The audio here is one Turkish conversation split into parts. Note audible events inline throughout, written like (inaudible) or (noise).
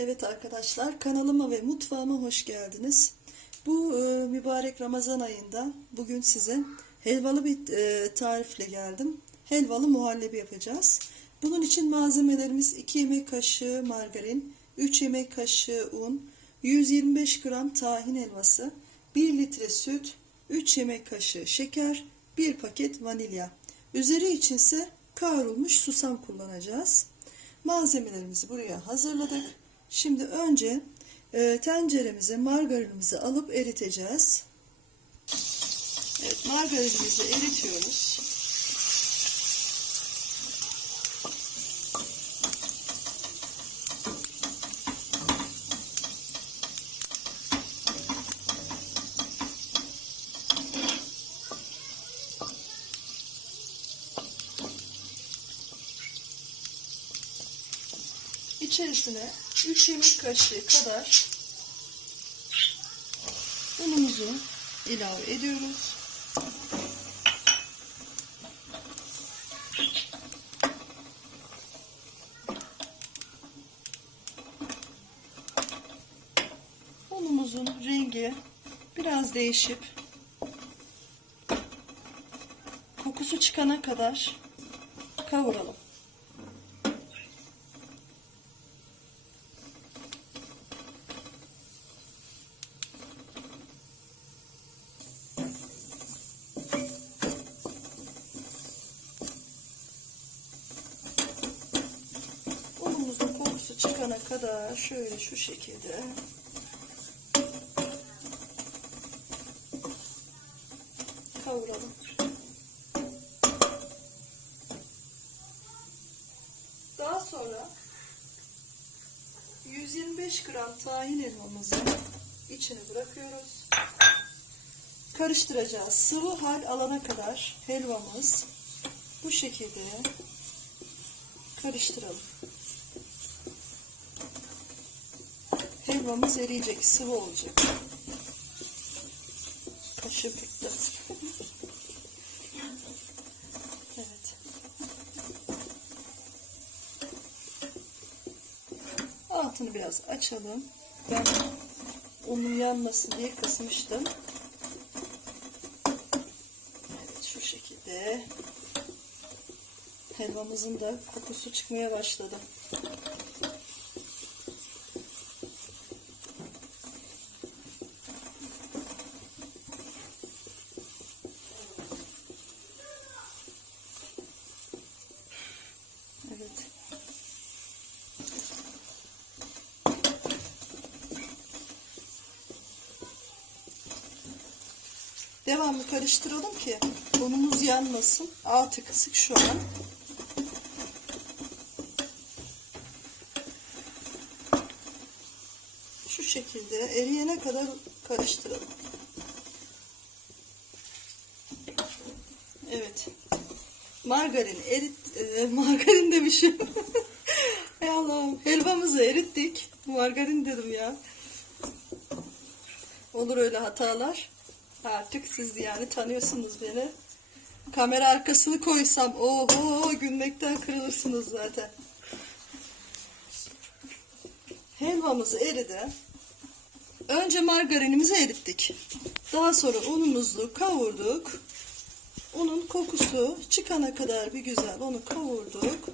Evet arkadaşlar kanalıma ve mutfağıma hoş geldiniz. Bu e, mübarek Ramazan ayında bugün size helvalı bir e, tarifle geldim. Helvalı muhallebi yapacağız. Bunun için malzemelerimiz 2 yemek kaşığı margarin, 3 yemek kaşığı un, 125 gram tahin helvası, 1 litre süt, 3 yemek kaşığı şeker, 1 paket vanilya. Üzeri içinse kavrulmuş susam kullanacağız. Malzemelerimizi buraya hazırladık. Şimdi önce e, tenceremize margarinimizi alıp eriteceğiz. Evet, margarinimizi eritiyoruz. İçerisine 3 yemek kaşığı kadar unumuzu ilave ediyoruz. Unumuzun rengi biraz değişip kokusu çıkana kadar kavuralım. Çıkana kadar şöyle şu şekilde kavuralım. Daha sonra 125 gram tahin elmamızı içine bırakıyoruz. Karıştıracağız. Sıvı hal alana kadar helvamız bu şekilde karıştıralım. Helvamız eriyecek, sıvı olacak. Kaşığı pekler. evet. Altını biraz açalım. Ben unun yanmasın diye kısmıştım. Evet şu şekilde. Helvamızın da kokusu çıkmaya başladı. Evet. Devamlı karıştıralım ki unumuz yanmasın. Altı kısık şu an. Şu şekilde eriyene kadar karıştıralım. Evet. Margarin erit e, (laughs) margarin demişim. (laughs) Hay Allah'ım. Helvamızı erittik. Margarin dedim ya. Olur öyle hatalar. Artık siz yani tanıyorsunuz beni. Kamera arkasını koysam oho gülmekten kırılırsınız zaten. Helvamız eridi. Önce margarinimizi erittik. Daha sonra unumuzu kavurduk. Unun kokusu çıkana kadar bir güzel onu kavurduk.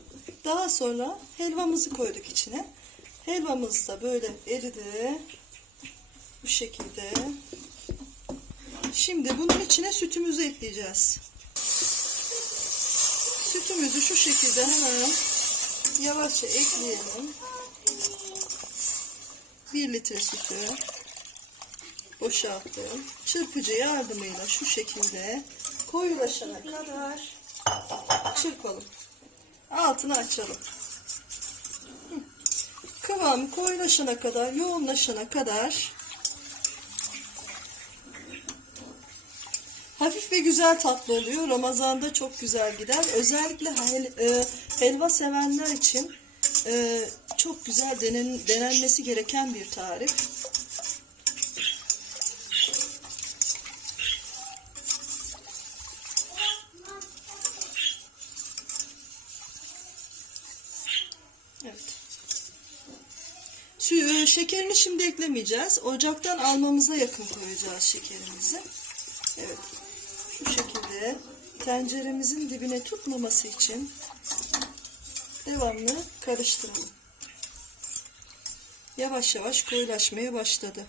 Daha sonra helvamızı koyduk içine. Helvamız da böyle eridi. Bu şekilde. Şimdi bunun içine sütümüzü ekleyeceğiz. Sütümüzü şu şekilde hemen yavaşça ekleyelim. 1 litre sütü boşalttım. Çırpıcı yardımıyla şu şekilde koyulaşana kadar çırpalım. Altını açalım. Kıvamı koyulaşana kadar, yoğunlaşana kadar hafif ve güzel tatlı oluyor. Ramazan'da çok güzel gider. Özellikle hel- e, helva sevenler için e, çok güzel denen, denenmesi gereken bir tarif. Evet. Suyu şekerini şimdi eklemeyeceğiz. Ocaktan almamıza yakın koyacağız şekerimizi. Evet. Şekilde tenceremizin dibine tutmaması için devamlı karıştıralım. Yavaş yavaş koyulaşmaya başladı.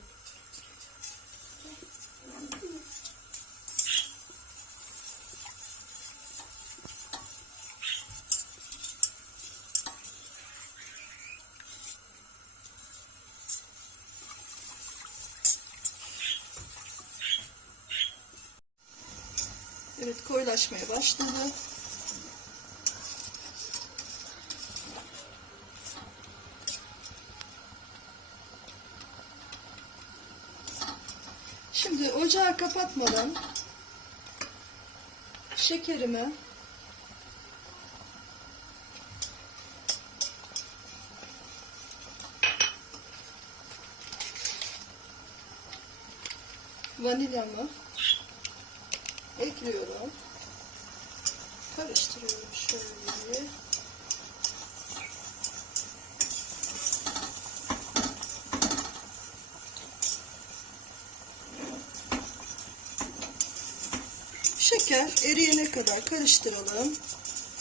Evet koyulaşmaya başladı. Şimdi ocağı kapatmadan şekerimi vanilyamı ekliyorum. Karıştırıyorum şöyle. Şeker eriyene kadar karıştıralım.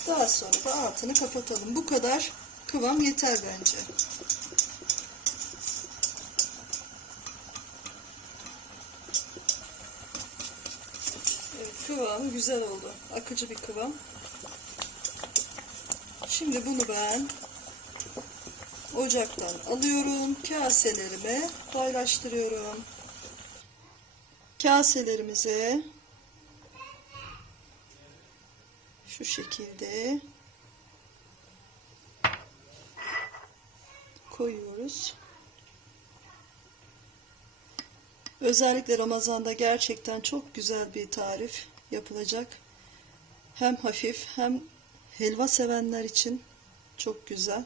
Daha sonra da altını kapatalım. Bu kadar kıvam yeter bence. Evet, kıvamı güzel oldu. Akıcı bir kıvam. Şimdi bunu ben ocaktan alıyorum. Kaselerime paylaştırıyorum. Kaselerimize şu şekilde koyuyoruz. Özellikle Ramazan'da gerçekten çok güzel bir tarif yapılacak. Hem hafif hem helva sevenler için çok güzel.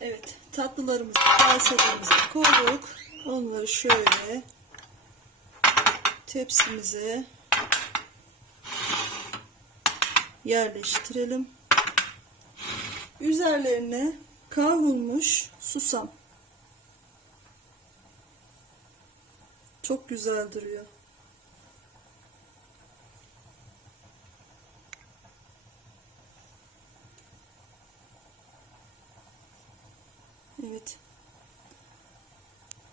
Evet, tatlılarımızı kaselerimize koyduk. Onları şöyle tepsimize yerleştirelim. Üzerlerine kavrulmuş susam. Çok güzel duruyor. Evet.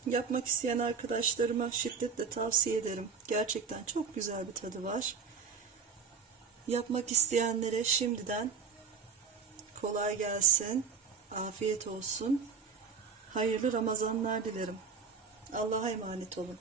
Yapmak isteyen arkadaşlarıma şiddetle tavsiye ederim. Gerçekten çok güzel bir tadı var. Yapmak isteyenlere şimdiden kolay gelsin. Afiyet olsun. Hayırlı Ramazanlar dilerim. Allah'a emanet olun.